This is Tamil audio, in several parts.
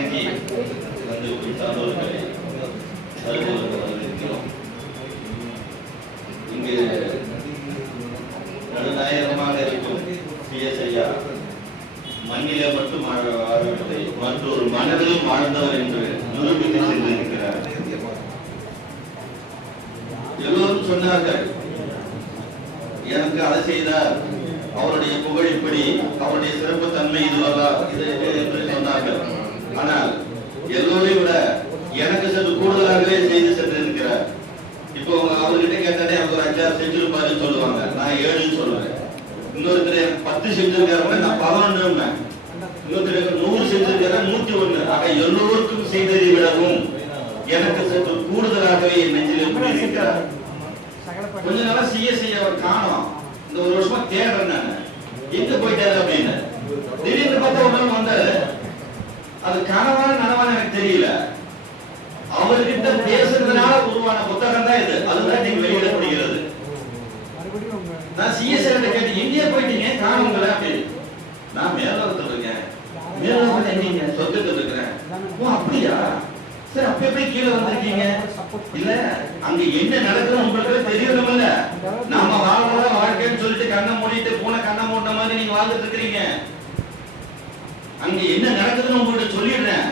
வணங்கி வந்து சார்ந்தவர்களை இருக்கிறோம். இங்கு நடுநாயகமாக இருக்கும் பிஎஸ்ஐயா மண்ணிலே மட்டும் வாழவில்லை, மற்றொரு மனதிலும் வாழ்ந்தவர் என்று நிரூபித்து சென்றிருக்கிறார். எல்லோரும் சொன்னார்கள், எனக்கு அதை செய்தார், அவருடைய புகழ் இப்படி, அவருடைய சிறப்பு தன்மை இது சொன்னார்கள். ஆனால் எல்லோரையும் விட எனக்கு சற்று கூடுதலாகவே செய்து சென்றிருக்கிறார். இப்போ அவர்கிட்ட கேட்டாலே அவங்க ஒரு 5-6 செஞ்சிருப்பாருன்னு சொல்லுவாங்க, நான் 7ன்னு சொல்லுவேன். இன்னொருத்தர் எனக்கு 10 செஞ்சிருக்காரு, நான் 11. இன்னொருத்தர் 100 செஞ்சிருக்காரு, 101. ஆக எல்லோருக்கும் செய்ததை விடவும் எனக்கு சற்று கூடுதலாகவே என் நெஞ்சிலே கூடியிருக்கிறார். கொஞ்ச நாளா சிஎஸ்ஐ அவர் காணோம். இந்த ஒரு வருஷமா தேடுறேன் நான், எங்க போயிட்டாரு அப்படின்னு. திடீர்னு பார்த்தா ஒரு நாள் வந்தாரு. அது கனவான நனவான எனக்கு தெரியல. அவர்கிட்ட பேசுறதுனால உருவான புத்தகம் தான் இது. அதுதான் நீங்க வெளியிடப்படுகிறது. நான் சிஎஸ்ஐ கேட்டு எங்கேயே போயிட்டீங்க, காணுங்கள அப்படின்னு. நான் மேலோகத்தில் இருக்கேன். மேலோகத்தில் எங்கீங்க? சொர்க்கத்தில் இருக்கிறேன். ஓ அப்படியா, சரி. அப்ப எப்படி கீழே வந்திருக்கீங்க? இல்ல, அங்க என்ன நடக்குது உங்களுக்கு தெரியணும் இல்ல. நாம வாழ்றத வாழ்க்கைன்னு சொல்லிட்டு கண்ணை மூடிட்டு பூனை கண்ணை மூடின மாதிரி நீங்க வாழ்ந்துட்டு இருக்கிறீங்க. அங்க என்ன நடக்குதுன்னு உங்கள்கிட்ட சொல்லிடுறேன்.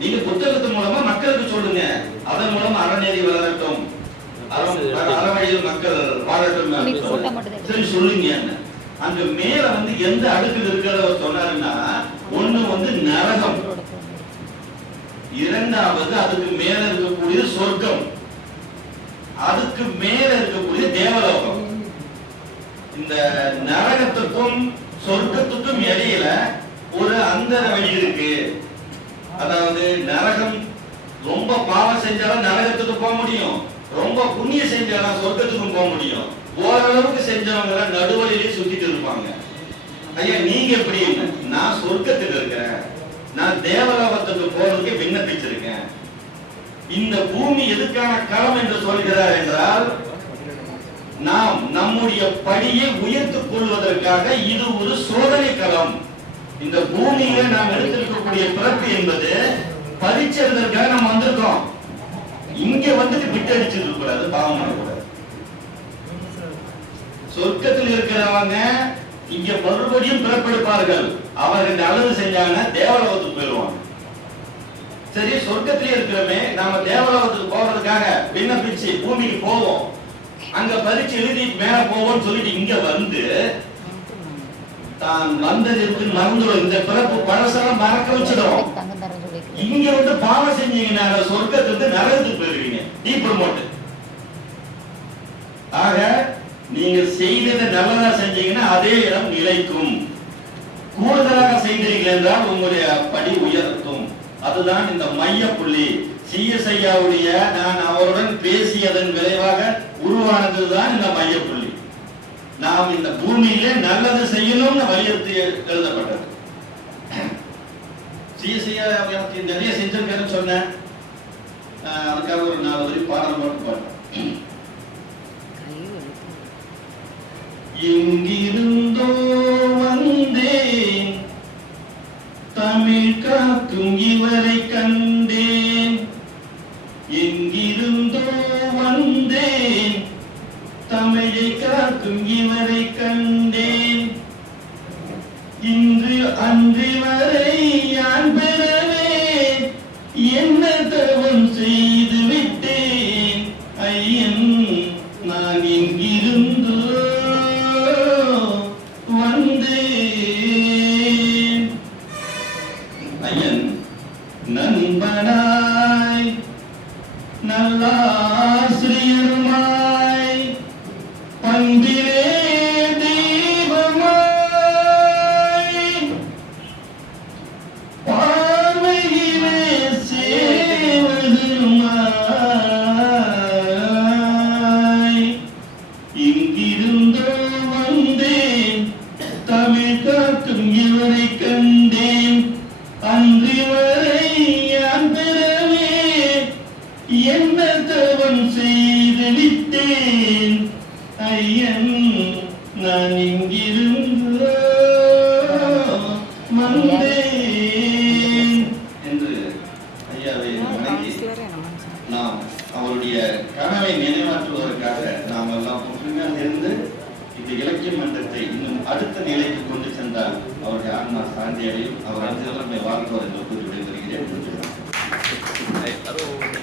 நீங்க புத்தகத்தின் மூலமா மக்களுக்கு சொல்லுங்க. அதன் மூலம் அறநெறி வளரட்டும், அறவழியில் மக்கள் வாழட்டும் சரி சொல்லுங்க. அங்க மேல வந்து எந்த அடுக்கில் இருக்கிறத சொன்னாருன்னா, ஒண்ணு நரகம், இரண்டாவது அதுக்கு மேல இருக்கக்கூடிய சொர்க்கம், அதுக்கு மேல இருக்கக்கூடிய தேவலோகம். இந்த நரகத்துக்கும் சொர்க்கத்துக்கும் இடையில ஒரு அந்தர வழி இருக்கு. அதாவது நரகம் ரொம்ப பாவம் செஞ்சாலும் நரகத்துக்கு போக முடியும், ரொம்ப புண்ணியம் செஞ்சாலும் சொர்க்கத்துக்கும் போக முடியும். ஓரளவுக்கு செஞ்சவங்க நடுவழியிலே சுத்திட்டு இருப்பாங்க. ஐயா நீங்க எப்படி? நான் சொர்க்கத்தில் இருக்கிறேன், நான் தேவலோகத்துக்கு போறதுக்கு விண்ணப்பிச்சிருக்கேன். இந்த பூமி எதுக்கான களம் என்று சொல்கிறார் என்றால், நாம் நம்முடைய படியை உயர்த்துக் கொள்வதற்காக இது ஒரு சோதனை களம். இந்த பூமியில நாம் எடுத்திருக்கக்கூடிய பிறப்பு என்பது பரிச்சதற்காக நாம் வந்திருக்கோம். இங்க வந்துட்டு விட்டு அடிச்சிருக்க கூடாது, பாவம் பண்ணக்கூடாது. சொர்க்கத்தில் இருக்கிறவங்க இங்க மறுபடியும் பிறப்பெடுப்பார்கள். அவர்கள் நல்லது செஞ்சாங்கன்னா தேவலோகத்துக்கு போயிடுவாங்க. சரி, சொர்க்கத்திலே இருக்கிறோமே, நாம தேவலோகத்துக்கு போறதுக்காக விண்ணப்பிச்சு பூமிக்கு போவோம், அங்க பரீட்சை எழுதி மேல போவோம்னு சொல்லிட்டு இங்க வந்து தான் வந்ததற்கு மறந்துடும். இந்த பிறப்பு பழசெல்லாம் மறக்க வச்சிடும். இங்க வந்து பாவம் செஞ்சீங்கன்னா சொர்க்கத்திலிருந்து நரகத்துக்கு போயிருவீங்க, டீப்ரமோட். ஆக நீங்க செய்ததை நல்லதா செஞ்சீங்கன்னா அதே இடம் நிலைக்கும். கூடுதலாக செய்தீர்கள் என்றால் உங்களுடைய படி உயர்த்தும். அதுதான் இந்த மைய புள்ளி. சிஎஸ்ஐயாவுடைய நான் அவருடன் பேசியதன் விளைவாக உருவானதுதான் இந்த மைய புள்ளி. நாம் இந்த பூமியில நல்லது செய்யணும்னு வலியுறுத்தி எழுதப்பட்டது. சிஎஸ்ஐயா எனக்கு நிறைய செஞ்சிருக்கேன்னு சொன்னேன். அதுக்காக ஒரு 4 வரி பாடம் போட்டு பாருங்க. எங்கிருந்தோ வந்தேன், தமிழ் காக்கும் இவரை கண்டேன். எங்கிருந்தோ வந்தேன், தமிழை காக்கும் இவரை கண்டேன். இன்று அன்று வரை யான் பெறவே என்ன தவம் செய்து விட்டேன். ஐயன் நான் எங்கிருந்தோ வந்தேன். ஐயன் நண்பனாய் நல்லாசிரியருமாய் பந்திலே தெய்வமாய் பார்வையிலே சேவகமாய் இங்கிருந்தோ வந்தேன், தமிழ் காக்கும் இவரை கண்டேன். அன்று வரை யான் பெறவே என்ன தவம் செய்து விட்டேன். ஐயன் நான் இங்கிருந்தோ வந்தேன் என்று இலக்கிய மன்றத்தை இன்னும் அடுத்த நிலைக்கு கொண்டு சென்றால் அவருடைய ஆன்மா சாந்தி அடையும். அவர் அந்த வாழ்த்துவார் என்று கூறி விடைபெறுகிறேன்.